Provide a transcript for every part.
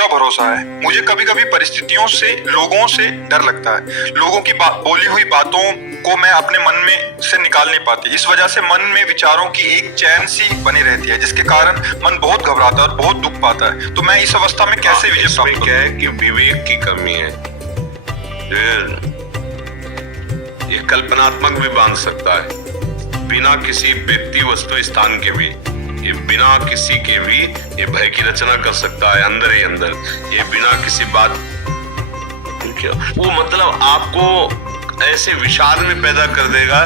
पूरा भरोसा है। मुझे कभी कभी परिस्थितियों से, लोगों से डर लगता है। लोगों की बोली हुई बातों को मैं अपने मन में से निकाल नहीं पाती। इस वजह से मन में विचारों की एक चैन सी बनी रहती है, जिसके कारण मन बहुत घबराता है और बहुत दुख पाता है। तो मैं इस अवस्था में कैसे विजय प्राप्त करूं? क्या है कि विवेक की कमी है। ये कल्पनात्मक भी बांध सकता है, बिना किसी व्यक्ति, वस्तु, स्थान के भी। ये बिना किसी के भी ये भय की रचना कर सकता है अंदर ही अंदर। ये बिना किसी बात, वो मतलब आपको ऐसे विषाद में पैदा कर देगा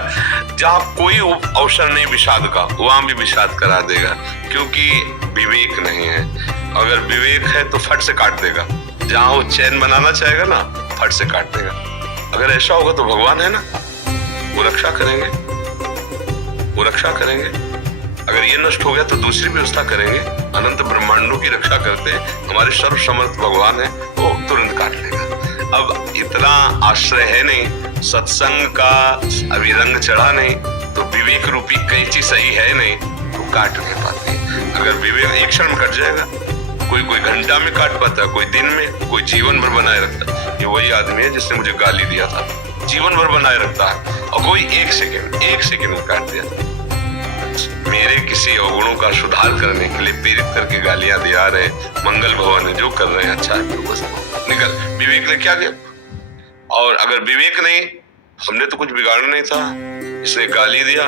जहां कोई अवसर नहीं विषाद का, वहां भी विषाद करा देगा, क्योंकि विवेक नहीं है। अगर विवेक है तो फट से काट देगा। जहां वो चैन बनाना चाहेगा ना, फट से काट देगा। अगर ऐसा होगा तो भगवान है ना, वो रक्षा करेंगे, वो रक्षा करेंगे। अगर ये नष्ट हो गया तो दूसरी व्यवस्था करेंगे। अनंत ब्रह्मांडों की रक्षा करते हमारे सर्व समर्थ भगवान है, वो तुरंत काट लेगा। अब इतना आश्रय है नहीं, सत्संग का अभी रंग चढ़ा नहीं, तो विवेक रूपी कैंची सही है नहीं, तो काट नहीं पाते। अगर विवेक एक क्षण में कट जाएगा, कोई घंटा में काट पाता है, कोई दिन में, कोई जीवन भर बनाए रखता है। ये वही आदमी है जिसने मुझे गाली दिया था, जीवन भर बनाए रखता है, और कोई एक सेकेंड में काट दिया। मेरे किसी अवगुणों का सुधार करने के लिए प्रेरित करके गालियां दिया रहे, मंगल भवन है, जो कर रहे हैं अच्छा है, बस निकल। विवेक ने क्या किया? और अगर विवेक नहीं, हमने तो कुछ बिगाड़ना नहीं था, इसने गाली दिया।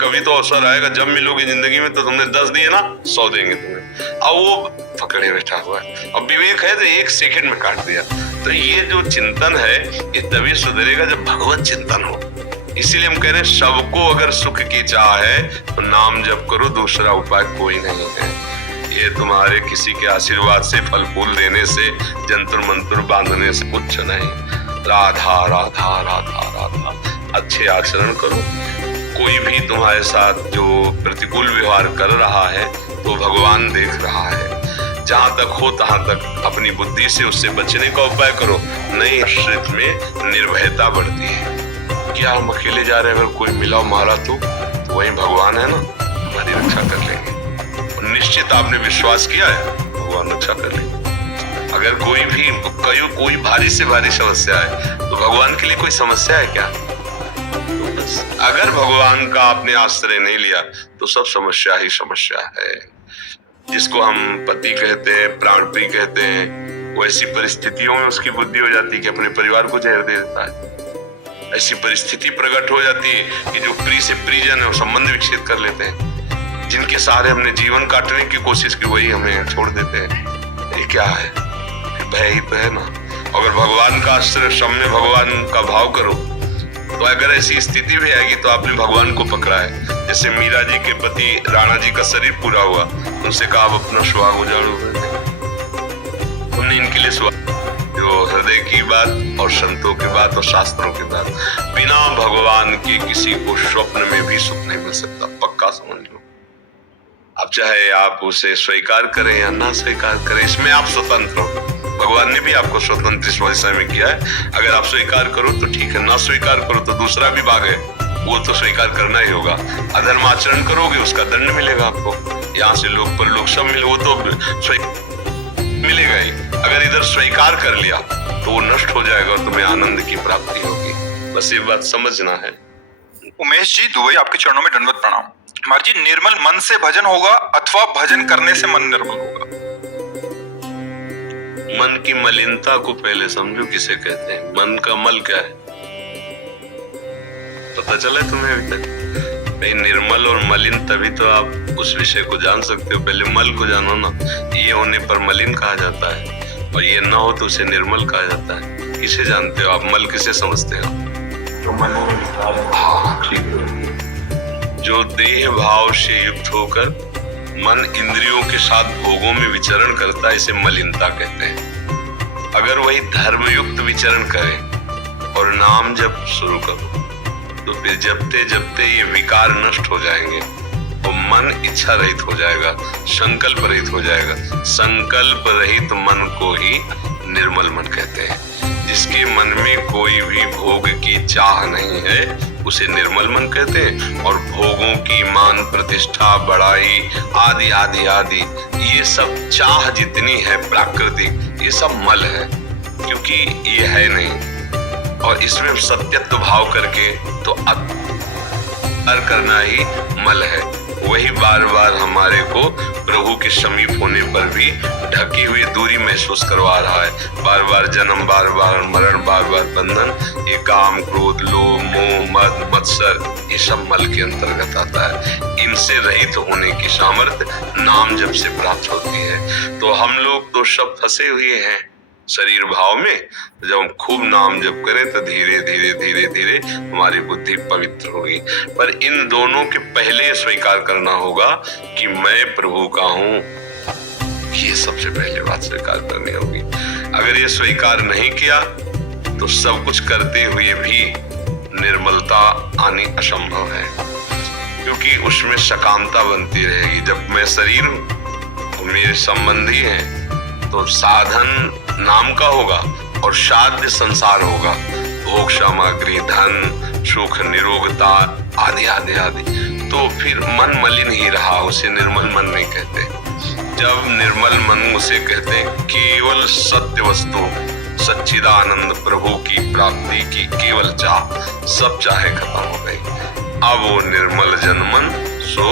कभी तो अवसर आएगा जब मिलोगे जिंदगी में, तो तुमने 10 दिए ना, 100 देंगे तुम्हें। अब वो पकड़े बैठा हुआ है। अब विवेक है तो एक सेकंड में काट दिया। तो ये जो चिंतन है, ये तभी सुधरेगा जब भगवत चिंतन हो। इसीलिए हम कह रहे हैं, सबको अगर सुख की चाह है तो नाम जप करो, दूसरा उपाय कोई नहीं है। ये तुम्हारे किसी के आशीर्वाद से, फल फूल देने से, जंतर मंत्र बांधने से कुछ नहीं। राधा राधा राधा राधा, अच्छे आचरण करो। कोई भी तुम्हारे साथ जो प्रतिकूल व्यवहार कर रहा है तो भगवान देख रहा है। जहां तक हो तहां तक अपनी बुद्धि से उससे बचने का उपाय करो। नहीं, आश्रित में निर्भयता बढ़ती है। क्या हम अकेले जा रहे हैं, अगर कोई मिला मारा तो वही भगवान है ना, हमारी रक्षा कर लेंगे। और निश्चित आपने विश्वास किया है, भगवान रक्षा कर लेंगे। अगर कोई भारी से भारी समस्या है तो भगवान के लिए कोई समस्या है क्या? अगर भगवान का आपने आश्रय नहीं लिया तो सब समस्या ही समस्या है। जिसको हम पति कहते हैं, प्राण प्रिय कहते हैं, वैसी परिस्थितियों में उसकी बुद्धि हो जाती है कि अपने परिवार को जहर दे देता है। ऐसी परिस्थिति प्रकट हो जाती है कि जो प्रिय से प्रियजन है वो संबंध विच्छेद कर लेते हैं। जिनके सहारे हमने जीवन काटने की कोशिश की, वही हमें छोड़ देते हैं। ये क्या है? भय ही तो है ना। अगर भगवान का आश्रय, सामने भगवान का भाव करो, तो अगर ऐसी स्थिति भी आएगी तो आपने भगवान को पकड़ा है। जैसे मीरा जी के पति राणा जी का शरीर पूरा हुआ, उनसे कहा आप अपना सुहाग उजाड़ो। तुमने इनके लिए सुहाग, जो हृदय की बात और संतों की बात और शास्त्रों की बात, बिना भगवान के किसी को स्वप्न में भी सुख नहीं मिल सकता, पक्का समझ लो। अब चाहे आप उसे स्वीकार करें या ना स्वीकार करें, इसमें आप स्वतंत्र हो। भगवान ने भी आपको स्वतंत्र इस वजह में किया है। अगर आप स्वीकार करो तो ठीक है, ना स्वीकार करो तो दूसरा विभाग है, वो तो स्वीकार करना ही होगा। अधर्म आचरण करोगे उसका दंड मिलेगा आपको। यहाँ से लोग पर लोग सब मिले, वो तो मिलेगा ही। अगर इधर स्वीकार कर लिया तो वो नष्ट हो जाएगा और तुम्हें आनंद की प्राप्ति होगी। बस ये बात समझना है। उमेश जी दुबई, आपके चरणों में दंडवत प्रणाम। महाराज जी, निर्मल मन से भजन होगा अथवा भजन करने से मन निर्मल होगा? मन की मलिनता को पहले समझो किसे कहते हैं। मन का मल क्या है, पता चला तुम्हें अभी तक? भाई निर्मल और मलिन, तभी तो आप उस विषय को जान सकते हो। पहले मल को जानो ना। ये होने पर मलिन कहा जाता है, और ये ना हो तो उसे निर्मल कहा जाता है। किसे जानते हो आप? मल किसे समझते हो? तो मन, हाँ ठीक है। जो देह भाव से युक्त होकर मन इंद्रियों के साथ भोगों में विचरण करता है, इसे मलिनता कहते हैं। अगर वही धर्मयुक्त विचरण करे और नाम जप शुरू करो, तो फिर जपते जपते ये विकार नष्ट हो जाएंगे और मन इच्छा रहित हो जाएगा, संकल्प रहित हो जाएगा। संकल्प रहित मन को ही निर्मल मन कहते हैं। जिसके मन में कोई भी भोग की चाह नहीं है, उसे निर्मल मन कहते हैं। और भोगों की मान प्रतिष्ठा बढ़ाई आदि आदि आदि ये सब चाह जितनी है प्राकृतिक, ये सब मल है, क्योंकि ये है नहीं। और इसमें सत्यत्व भाव करके तो करना ही मल है। वही बार बार हमारे को प्रभु के समीप होने पर भी ढकी हुई दूरी महसूस करवा रहा है। बार बार जन्म, बार बार मरण, बार बार बंधन, ये काम, क्रोध, लोभ, मोह, मद, मत्सर, ये सब मल के अंतर्गत आता है। इनसे रहित होने की सामर्थ्य नाम जप से प्राप्त होती है। तो हम लोग तो सब फंसे हुए हैं शरीर भाव में। जब हम खूब नाम जप करें तो धीरे धीरे धीरे धीरे हमारी बुद्धि पवित्र होगी। पर इन दोनों के पहले स्वीकार करना होगा कि मैं प्रभु का हूं। ये सबसे पहले बात स्वीकार करनी होगी। अगर ये स्वीकार नहीं किया तो सब कुछ करते हुए भी निर्मलता आनी असंभव है, क्योंकि उसमें सकामता बनती रहेगी। जब मैं शरीर हूं, मेरे संबंधी हैं, तो साधन नाम का होगा और साध्य संसार होगा। भोग सामग्री, धन, सुख, निरोगता आदि आदि आदि। तो फिर मन मलिन ही रहा, उसे निर्मल मन नहीं कहते। जब निर्मल मन उसे कहते हैं केवल सत्य वस्तु, सच्चिदानंद प्रभु की प्राप्ति की केवल चाह, सब चाहे खत्म हो गई। अब वो निर्मल जनमन सो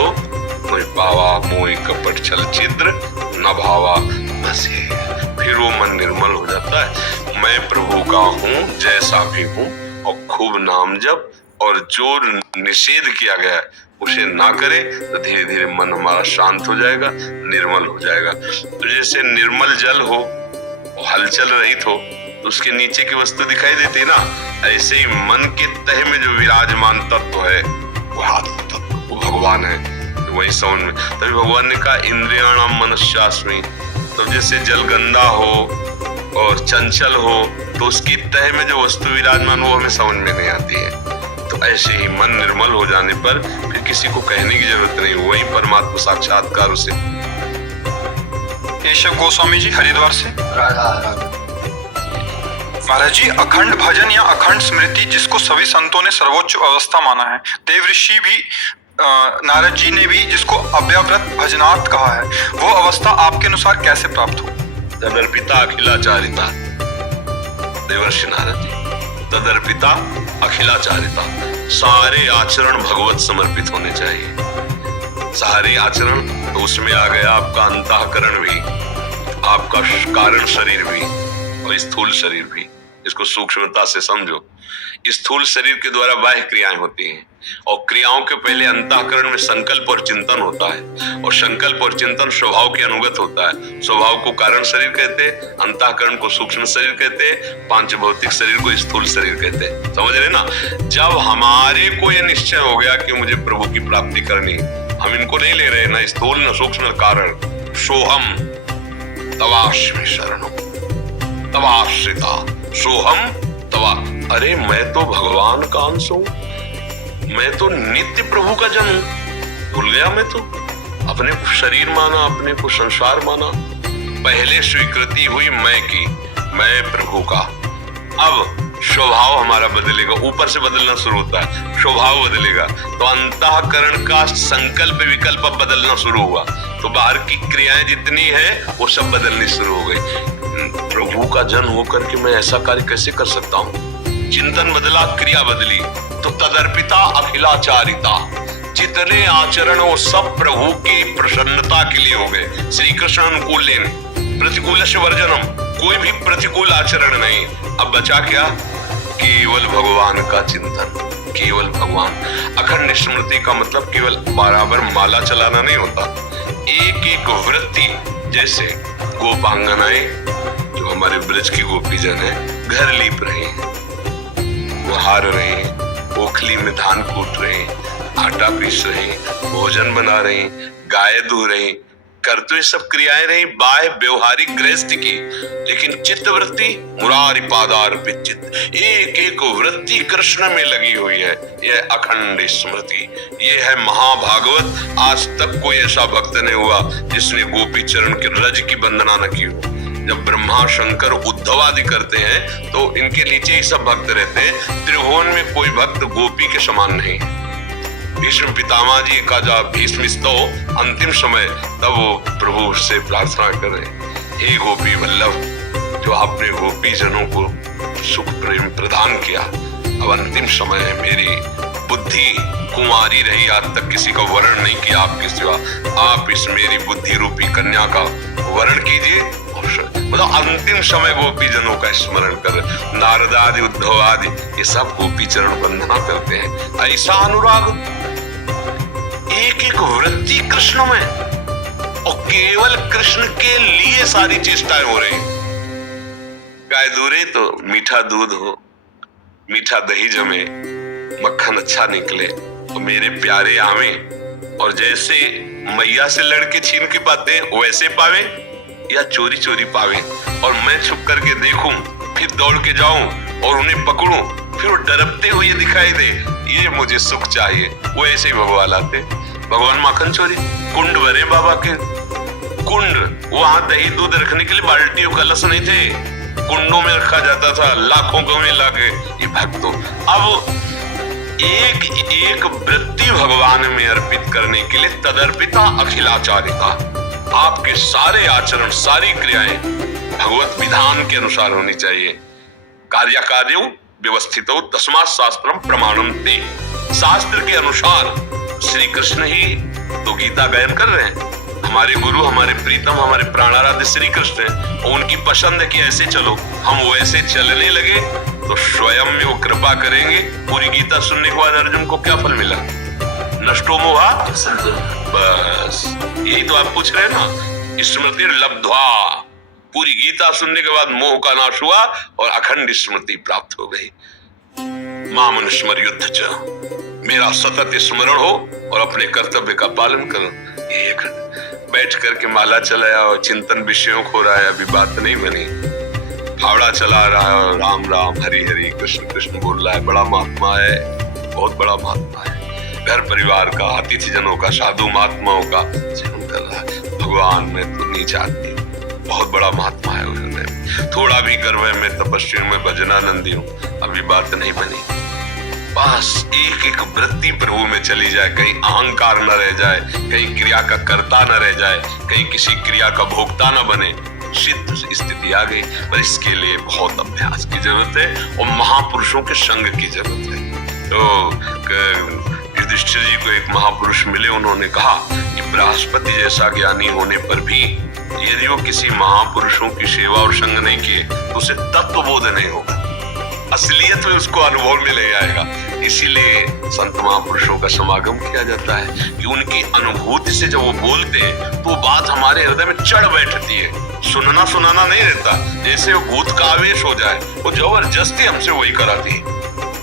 मोहि पावा, मोहि कपट छल छिद्र न भावा, बस ये। फिर वो मन निर्मल हो जाता है। मैं प्रभु का हूँ जैसा भी हूँ, और खूब नाम जप, और जो निषेध किया गया है उसे ना करे तो धीरे धीरे मन हमारा शांत हो जाएगा, निर्मल हो जाएगा। तो जैसे निर्मल जल हो, हलचल रहित हो, तो उसके नीचे की वस्तु दिखाई देती है ना, ऐसे ही मन के तह में जो विराजमान तत्व है वो आत्म तत्व, वो भगवान है। वही समझ में, तभी भगवान ने कहा इंद्रियाणाम मनस्यास्मि। तो जैसे जल गंदा हो और चंचल हो तो उसकी तह में जो वस्तु विराजमान वो हमें समझ में नहीं आती है। तो ऐसे ही मन निर्मल हो जाने पर फिर किसी को कहने की जरूरत नहीं, वही परमात्मा साक्षात्कार उसे। केशव गोस्वामी जी हरिद्वार से। महाराज जी, अखंड भजन या अखंड स्मृति जिसको सभी संतों ने सर्वोच्च अवस्था माना है, देव ऋषि भी, नारद जी ने भी जिसको अव्यव्रत भजनार्थ कहा है, वो अवस्था आपके अनुसार कैसे प्राप्त हो? तदर्पिता अखिलाचारिता, देवर्षि नारद जी, तदर्पिता अखिलाचारिता। सारे आचरण भगवत समर्पित होने चाहिए। सारे आचरण, तो उसमें आ गया आपका अंतःकरण भी, आपका कारण शरीर भी और स्थूल शरीर भी। इसको सूक्ष्मता से समझो। स्थूल शरीर के द्वारा बाह्य क्रियाएं होती हैं, और क्रियाओं के पहले अंतःकरण में संकल्प और चिंतन होता है, और संकल्प और चिंतन स्वभाव के अनुगत होता है। स्वभाव को कारण शरीर कहते हैं, अंतःकरण को सूक्ष्म शरीर कहते हैं, पांच भौतिक शरीर को स्थूल शरीर कहते हैं। समझ रहे ना? जब हमारे को यह निश्चय हो गया कि मुझे प्रभु की प्राप्ति करनी, हम इनको नहीं ले रहे, ना स्थूल न सूक्ष्म कारण, सोहम तवास्मि शरणम तवाश्रिता, सोहम तवा। अरे मैं तो भगवान का अंश हूं, मैं तो नित्य प्रभु का जन हूं। भूल गया मैं तो, अपने को शरीर माना, अपने को संसार माना। पहले स्वीकृति हुई मैं की, मैं प्रभु का। अब स्वभाव हमारा बदलेगा, ऊपर से बदलना शुरू होता है, स्वभाव बदलेगा, तो अंतःकरण का संकल्प विकल्प बदलना शुरू हुआ, तो बाहर की क्रियाएं जितनी है वो सब बदलनी शुरू हो गई। प्रभु का जन होकर के मैं ऐसा कार्य कैसे कर सकता हूँ? चिंतन बदला, क्रिया बदली, तो तदर्पिता अखिलाचारिता। जितने आचरण वो सब प्रभु की प्रसन्नता के लिए हो गए। श्री कृष्ण अनुकूल, प्रतिकूल से वर्जनम, कोई भी प्रतिकूल आचरण नहीं। अब बचा क्या? केवल भगवान का चिंतन, केवल भगवान। अखंड स्मृति का मतलब केवल बराबर माला चलाना नहीं होता, एक एक वृत्ति। जैसे गोपांगनाएं, जो हमारे ब्रज की गोपीजन है, घर लीप रहे हैं, वो हार रहे हैं, ओखली में धान कूट रहे हैं, आटा पीस रहे हैं, भोजन बना रहे हैं, गाय दूह रहे हैं, कर तो ये सब क्रियाएं रही बाह्य व्यवहारिक गृहस्थ की, लेकिन चित्त वृत्ति मुरारी पादार्पित चित्त, एक एक वृत्ति कृष्ण में लगी हुई है। यह अखंड स्मृति, ये है महाभागवत। आज तक कोई ऐसा भक्त नहीं हुआ जिसने गोपी चरण के रज की वंदना न की हो, जब ब्रह्मा शंकर उद्धव आदि करते हैं तो इनके नीचे ही सब भक्त रहते हैं। त्रिभुवन में कोई भक्त गोपी के समान नहीं है। भीष्म पितामह जी का जब भीष्मिस्तव अंतिम समय, तब वो प्रभु से प्रार्थना करें, हे गोपी वल्लभ, जो आपने गोपी जनों को सुख प्रेम प्रदान किया, अब अंतिम समय है, मेरी बुद्धि कुंवारी रही, आज तक किसी का वर्ण नहीं किया आपके सिवा, आप इस मेरी बुद्धि रूपी कन्या का वर्ण कीजिए। मतलब अंतिम समय गोपी जनों का स्मरण कर, नारद आदि उद्धव आदि ये सब गोपी चरण वंदना करते हैं। ऐसा अनुराग, एक एक वृत्ति कृष्ण में, और केवल कृष्ण के लिए सारी चेष्टाएं हो रही। गाय दूरे तो मीठा दूध हो, मीठा दही जमे, मक्खन अच्छा निकले तो मेरे प्यारे आवे, और जैसे मैया से लड़के छीन के पाते हैं वैसे पावे या चोरी चोरी पावे, और मैं छुप करके देखूं, फिर दौड़ के जाऊं और उन्हें पकड़ूं, फिर वो डरते हुए दिखाई दे, ये मुझे सुख चाहिए। वो ऐसे ही भगवान आते, भगवान माखन चोरी, कुंड भरे बाबा के कुंड, वहां दही दूध रखने के लिए बाल्टी और कलश नहीं थे, कुंडों में रखा जाता था, लाखों को में लाके। ये भक्तों, अब एक एक वृत्ति भगवान में अर्पित करने के लिए तदर्पिता अखिलाचारिता, आपके सारे आचरण सारी क्रियाएं भगवत विधान के अनुसार होनी चाहिए। कार्य व्यवस्थितो तस्मात् शास्त्रम प्रमाणम ते, शास्त्र के अनुसार श्री कृष्ण ही तो गीता गायन कर रहे हैं। हमारे गुरु, हमारे प्रीतम, हमारे प्राणाराध्य श्री कृष्ण हैं, और उनकी पसंद है कि ऐसे चलो, हम वैसे चलने लगे तो स्वयं में वो कृपा करेंगे। पूरी गीता सुनने के बाद अर्जुन को क्या फल मिला? नष्टो मोहा, बस यही तो आप पूछ रहे हैं ना। स्मृति लब्ध्वा, पूरी गीता सुनने के बाद मोह का नाश हुआ और अखंड स्मृति प्राप्त हो गई। मामन स्मर युद्ध च, मेरा सतत स्मरण हो और अपने कर्तव्य का पालन करो। एक बैठ करके माला चलाया और चिंतन विषयों को रहा है, अभी बात नहीं बनी। फावड़ा चला रहा है, राम राम हरि हरि कृष्ण कृष्ण बोल रहा है, बड़ा महात्मा है, बहुत बड़ा महात्मा है। घर परिवार का, अतिथि जनों का, साधु महात्माओं का सेवन कर रहा है। भगवान मैं तो नीच आदमी हूँ, बहुत बड़ा महात्मा है उन्होंने, थोड़ा भी गर्व है, मैं तपस्वी हूँ, मैं भजनानंदी हूँ, अभी बात नहीं बनी। बस एक एक वृत्ति प्रभु में चली जाए, कहीं अहंकार न रह जाए, कहीं क्रिया का कर्ता न रह जाए, कहीं किसी क्रिया का भोक्ता न बने, सिद्ध स्थिति आ गई। पर इसके लिए बहुत अभ्यास की जरूरत है और महापुरुषों के संग की जरूरत है। तो युधिष्ठिर जी को एक महापुरुष मिले, उन्होंने कहा कि बृहस्पति जैसा ज्ञानी होने पर भी यदि वो किसी महापुरुषों की सेवा और संग नहीं किए तो उसे तत्वबोध नहीं होगा, असलियत में उसको अनुभव में ले आएगा। इसीलिए संत महापुरुषों का समागम किया जाता है कि उनकी अनुभूति से जब वो बोलते हैं तो बात हमारे हृदय में चढ़ बैठती है। सुनना सुनाना नहीं रहता, जैसे वो भूत का आवेश हो जाए, वो जबरदस्ती हमसे वही कराती है।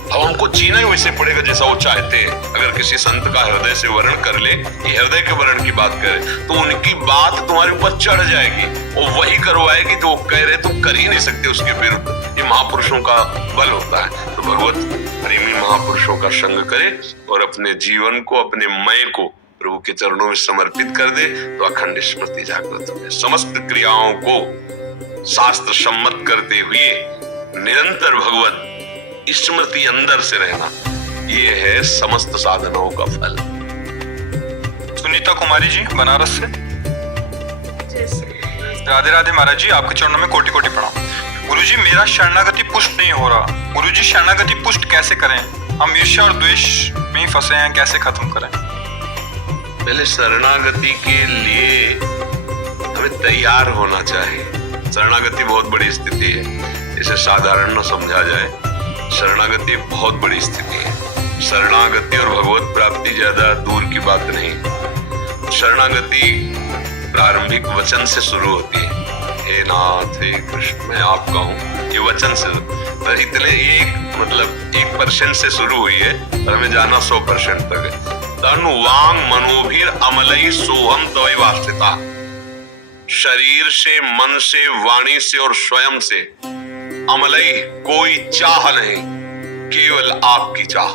अब हमको जीना ही वैसे पड़ेगा जैसा वो चाहते हैं। अगर किसी संत का हृदय से वर्णन कर ले, ये हृदय के वर्णन की बात करे, तो उनकी बात तुम्हारे ऊपर चढ़ जाएगी और वही करवाएगी तो वो कह रहे तुम कर ही नहीं सकते उसके विरुद्ध। ये महापुरुषों का बल होता है। तो भगवत प्रेमी महापुरुषों का संग करे और अपने जीवन को, अपने मय को प्रभु के चरणों में समर्पित कर दे तो अखंड स्मृति जागृत हो। समस्त क्रियाओं को शास्त्र सम्मत करते हुए निरंतर भगवत स्मृति अंदर से रहना, ये है समस्त साधनाओं का फल। सुनीता कुमारी जी बनारस से। राधे राधे महाराज जी, आपके चरणों में कोटि कोटि प्रणाम। गुरुजी, मेरा शरणागति पुष्ट नहीं हो रहा। गुरुजी, शरणागति पुष्ट कैसे करें? हम ईर्ष्या और द्वेष में ही फंसे हैं, कैसे खत्म करें? पहले शरणागति के लिए हमें तैयार होना चाहिए। शरणागति बहुत बड़ी स्थिति है, इसे साधारण न समझा जाए। शरणागति एक बहुत बड़ी स्थिति है। शरणागति और भगवत प्राप्ति ज्यादा दूर की बात नहीं। शरणागति प्रारंभिक वचन से शुरू होती है, हे नाथ हे कृष्ण मैं आपका हूँ, ये वचन से। पर इतने एक मतलब 1% से शुरू हुई है और हमें जाना 100% तक है। तनु वांग मनोभिर अमलई सोहम तवै वास्तिता, शरीर से, मन से, वाणी से और स्वयं से अमलई कोई चाह नहीं, केवल आपकी चाह,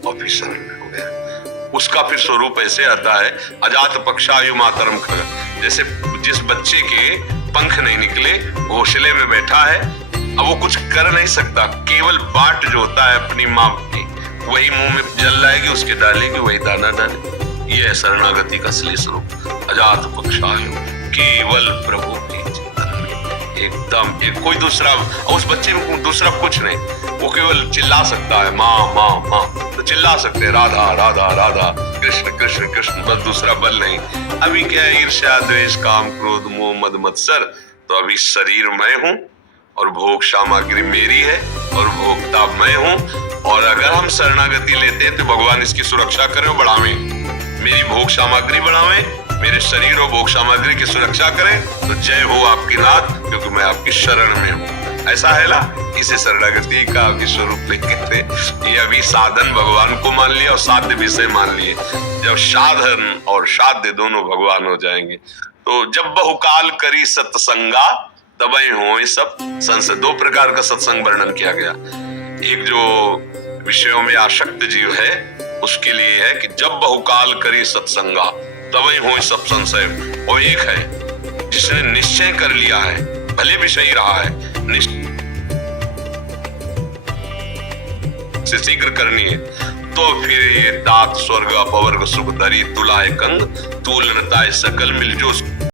और फिर शरण में हो गया। उसका फिर स्वरूप ऐसे आता है, अजात पक्षायु मातरम खग। जैसे जिस बच्चे के पंख नहीं निकले, घोंसले में बैठा है, अब वो कुछ कर नहीं सकता, केवल बाट जो होता है अपनी माँ की वही मुंह में जल लाएगी, उसके डालेगी, वही दाना डाले। ये है शरणागति का असली स्वरूप। अजात पक्षायु केवल प्रभु की चिंतन में, एकदम एक कोई दूसरा, उस बच्चे में दूसरा कुछ नहीं, वो केवल चिल्ला सकता है माँ माँ माँ, तो चिल्ला सकते हैं राधा राधा राधा, कृष्ण कृष्ण कृष्ण, बस दूसरा बल नहीं। अभी क्या है, ईर्ष्या द्वेष काम क्रोध मोह मद मत्सर, तो अभी शरीर मैं हूँ और भोग सामग्री मेरी है और भोक्ता मैं हूँ। और अगर हम शरणागति लेते हैं तो भगवान इसकी सुरक्षा करें, बढ़ावे, मेरी भोग सामग्री बढ़ावे, मेरे शरीर और भोग सामग्री की सुरक्षा करें, तो जय हो आपकी नाथ, क्योंकि मैं आपकी शरण में हूँ। ऐसा है ना, इसे शरणागति का अभी स्वरूप लेके थे। ये अभी साधन भगवान को मान लिया और साध्य विषय मान लिए। जब साधन और साध्य दोनों भगवान हो जाएंगे, तो जब बहुकाल करी सत्संगा तबई हो सब संसद। दो प्रकार का सत्संग वर्णन किया गया। एक जो विषयों में आसक्त जीव है उसके लिए है कि जब बहुकाल करी सत्संगा तबई हो सब संशय, और एक है जिसने निश्चय कर लिया है, भले विषयी रहा है, से शीघ्र करनी है, तो फिर ये तात स्वर्ग अपवर्ग सुख धरी तुलाए कंग तूलनताए सकल मिल जो